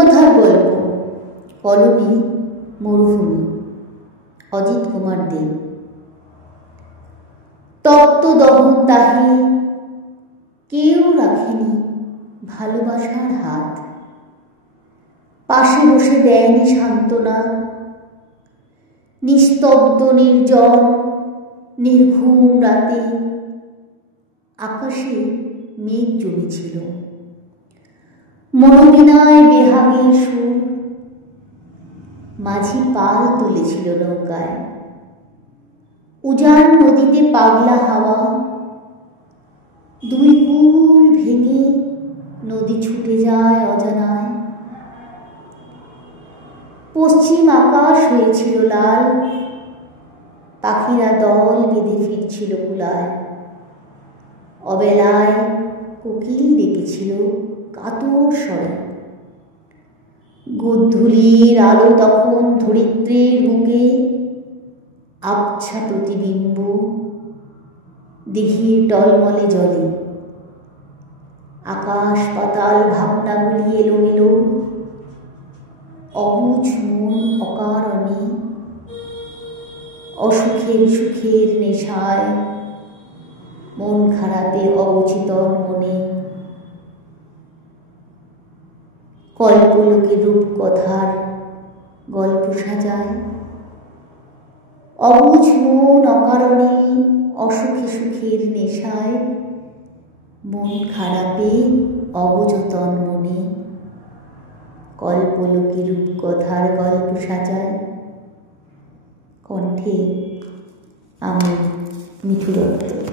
রূপকথার গল্প, কলমে মরুভূমি, অজিত কুমার দে। তপ্ত দহন তাহে কেউ রাখেনি ভালোবাসার হাত, পাশে বসে দেয়নি সান্ত্বনা। নিস্তব্ধ নির্জন নির্ঘুম রাতে আকাশে মেঘ জমেছিল, মনোবিনায় বেহাগের সুর। মাঝি পাল তুলেছিল নৌকায়, উজান নদীতে পাগলা হাওয়া। দুই কুল ভেঙে নদী ছুটে যায় অজানায়। পশ্চিম আকাশ হয়েছিল লাল, পাখিরা দল বেঁধে ফিরছিল কুলায়। অবেলায় কোকিল ডেকেছিল কাতর স্বরে। গোধূলির আলো তখন ধরিত্রীর বুকে, আবছা প্রতিবিম্ব দিঘির টলমলে জলে। আকাশ পাতাল ভাবনাগুলি এলোমেলো, অবুঝ মন অকারণে অসুখের সুখের নেশায়, মন খারাপে অবচেতন মনে। কল্পলোকে রূপকথার গল্প সাজায়, অবুঝ মন অকারণে অসুখে সুখের নেশায়, মন খারাপে অবচেতন মনে। কল্পলোকে রূপকথার গল্প সাজায়। কণ্ঠে আমি মিঠু দত্ত।